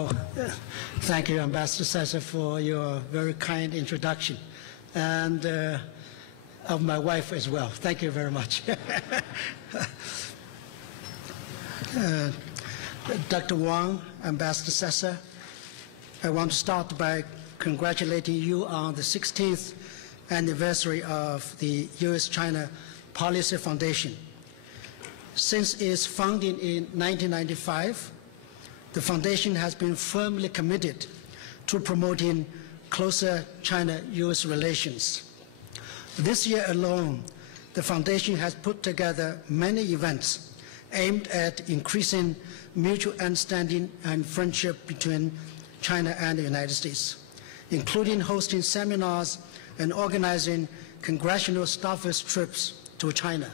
Well, thank you, Ambassador Sessa, for your very kind introduction, and of my wife as well. Thank you very much. Dr. Wang, Ambassador Sessa, I want to start by congratulating you on the 16th anniversary of the U.S.-China Policy Foundation. Since its founding in 1995, the foundation has been firmly committed to promoting closer China-U.S. relations. This year alone, the foundation has put together many events aimed at increasing mutual understanding and friendship between China and the United States, including hosting seminars and organizing congressional staffers' trips to China.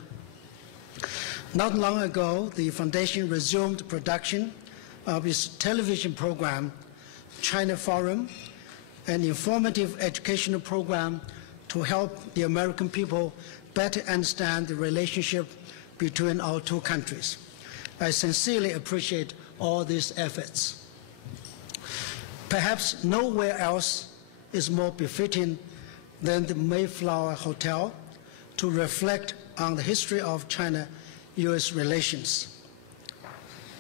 Not long ago, the foundation resumed production of its television program, China Forum, an informative educational program to help the American people better understand the relationship between our two countries. I sincerely appreciate all these efforts. Perhaps nowhere else is more befitting than the Mayflower Hotel to reflect on the history of China-U.S. relations.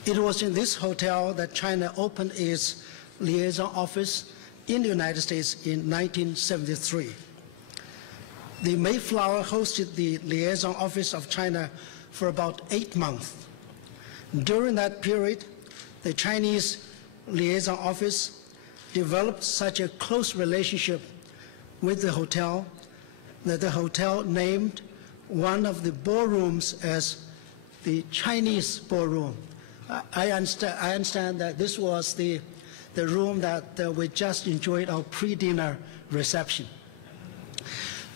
It was in this hotel that China opened its liaison office in the United States in 1973. The Mayflower hosted the liaison office of China for about 8 months. During that period, the Chinese liaison office developed such a close relationship with the hotel that the hotel named one of the ballrooms as the Chinese ballroom. I understand that this was the room that we just enjoyed our pre-dinner reception.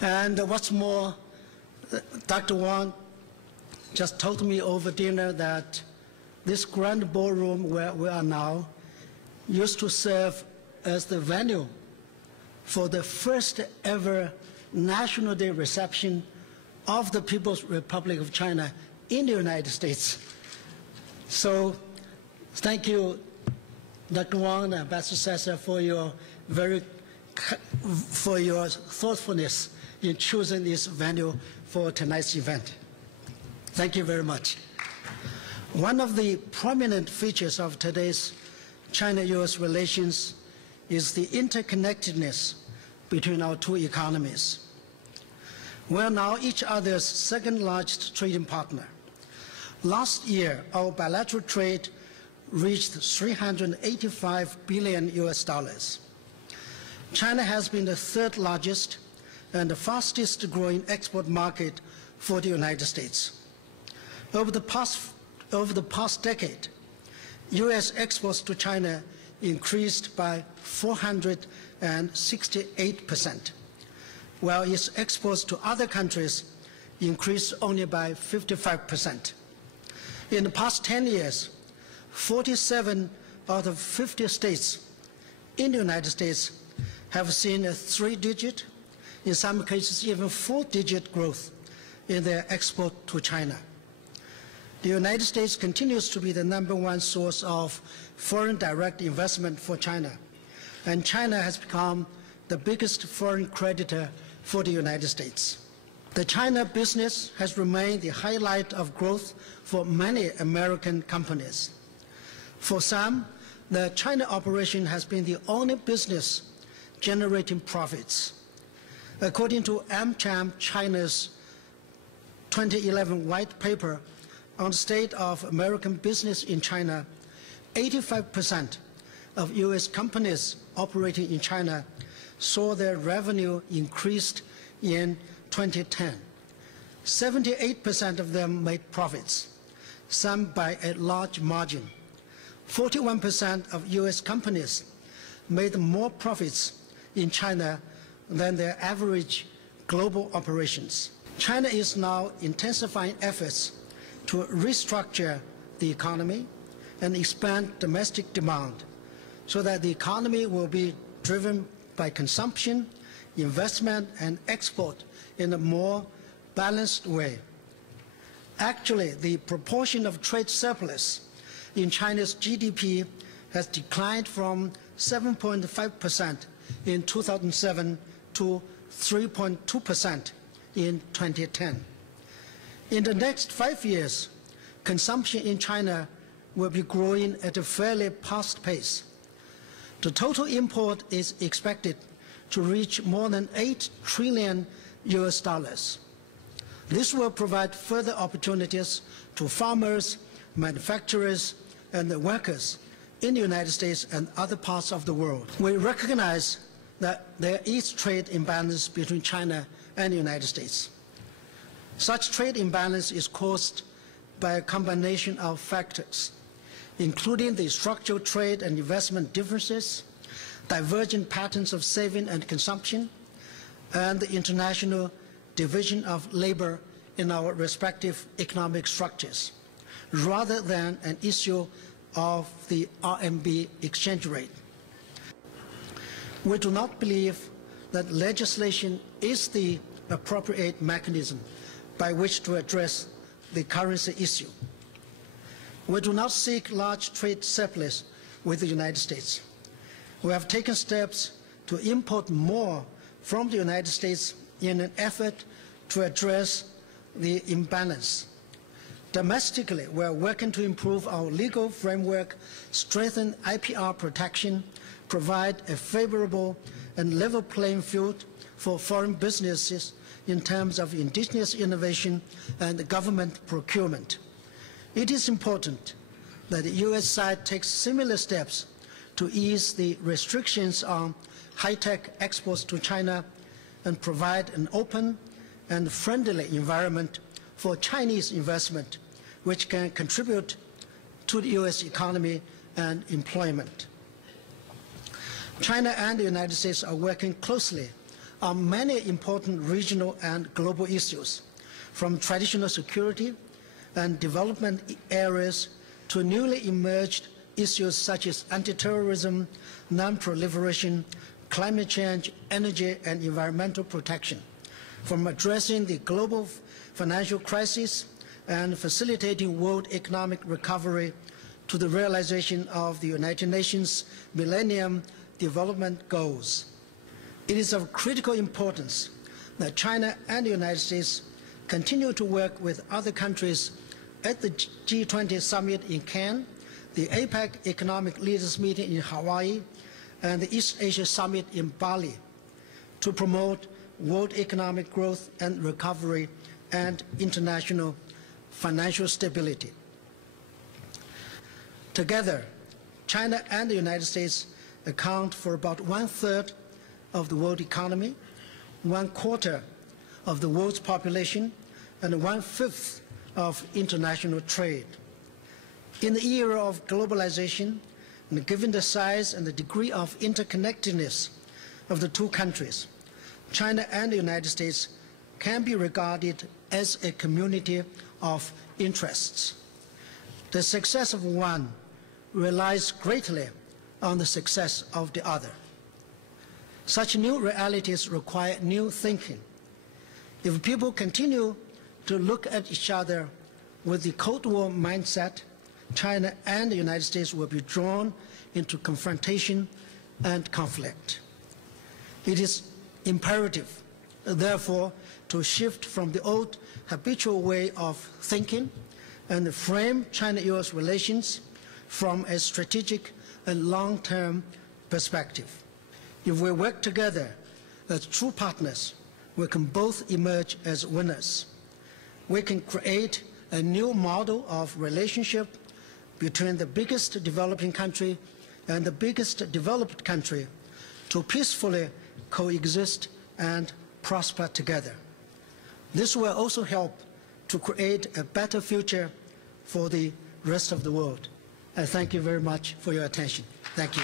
And what's more, Dr. Wang just told me over dinner that this grand ballroom where we are now used to serve as the venue for the first ever National Day reception of the People's Republic of China in the United States. So thank you, Dr. Wang and Ambassador Sessa, for your thoughtfulness in choosing this venue for tonight's event. Thank you very much. One of the prominent features of today's China-U.S. relations is the interconnectedness between our two economies. We are now each other's second largest trading partner. Last year, our bilateral trade reached $385 billion US. China has been the third largest and the fastest growing export market for the United States. Over the past decade, U.S. exports to China increased by 468%, while its exports to other countries increased only by 55%. In the past 10 years, 47 out of 50 states in the United States have seen a 3-digit, in some cases even 4-digit growth in their export to China. The United States continues to be the #1 source of foreign direct investment for China, and China has become the biggest foreign creditor for the United States. The China business has remained the highlight of growth for many American companies. For some, the China operation has been the only business generating profits. According to AmCham China's 2011 white paper on the state of American business in China, 85% of U.S. companies operating in China saw their revenue increased in 2010. 78% of them made profits, some by a large margin. 41% of U.S. companies made more profits in China than their average global operations. China is now intensifying efforts to restructure the economy and expand domestic demand so that the economy will be driven by consumption, investment, and export in a more balanced way. Actually, the proportion of trade surplus in China's GDP has declined from 7.5% in 2007 to 3.2% in 2010. In the next 5 years, consumption in China will be growing at a fairly fast pace. The total import is expected to reach more than $8 trillion. This will provide further opportunities to farmers, manufacturers, and workers in the United States and other parts of the world. We recognize that there is trade imbalance between China and the United States. Such trade imbalance is caused by a combination of factors, including the structural trade and investment differences, divergent patterns of saving and consumption, and the international division of labor in our respective economic structures, rather than an issue of the RMB exchange rate. We do not believe that legislation is the appropriate mechanism by which to address the currency issue. We do not seek large trade surplus with the United States. We have taken steps to import more from the United States in an effort to address the imbalance. Domestically, we are working to improve our legal framework, strengthen IPR protection, provide a favorable and level playing field for foreign businesses in terms of indigenous innovation and government procurement. It is important that the U.S. side takes similar steps to ease the restrictions on high-tech exports to China and provide an open and friendly environment for Chinese investment, which can contribute to the U.S. economy and employment. China and the United States are working closely on many important regional and global issues, from traditional security and development areas to newly emerged issues such as anti-terrorism, non-proliferation, climate change, energy and environmental protection, from addressing the global financial crisis and facilitating world economic recovery to the realization of the United Nations Millennium Development Goals. It is of critical importance that China and the United States continue to work with other countries at the G20 summit in Cannes, the APEC Economic Leaders Meeting in Hawaii, and the East Asia Summit in Bali to promote world economic growth and recovery and international financial stability. Together, China and the United States account for about 1/3 of the world economy, 1/4 of the world's population, and 1/5 of international trade. In the era of globalization, and given the size and the degree of interconnectedness of the two countries, China and the United States can be regarded as a community of interests. The success of one relies greatly on the success of the other. Such new realities require new thinking. If people continue to look at each other with the Cold War mindset, China and the United States will be drawn into confrontation and conflict. It is imperative, therefore, to shift from the old habitual way of thinking and frame China-US relations from a strategic and long-term perspective. If we work together as true partners, we can both emerge as winners. We can create a new model of relationship between the biggest developing country and the biggest developed country to peacefully coexist and prosper together. This will also help to create a better future for the rest of the world. I thank you very much for your attention. Thank you.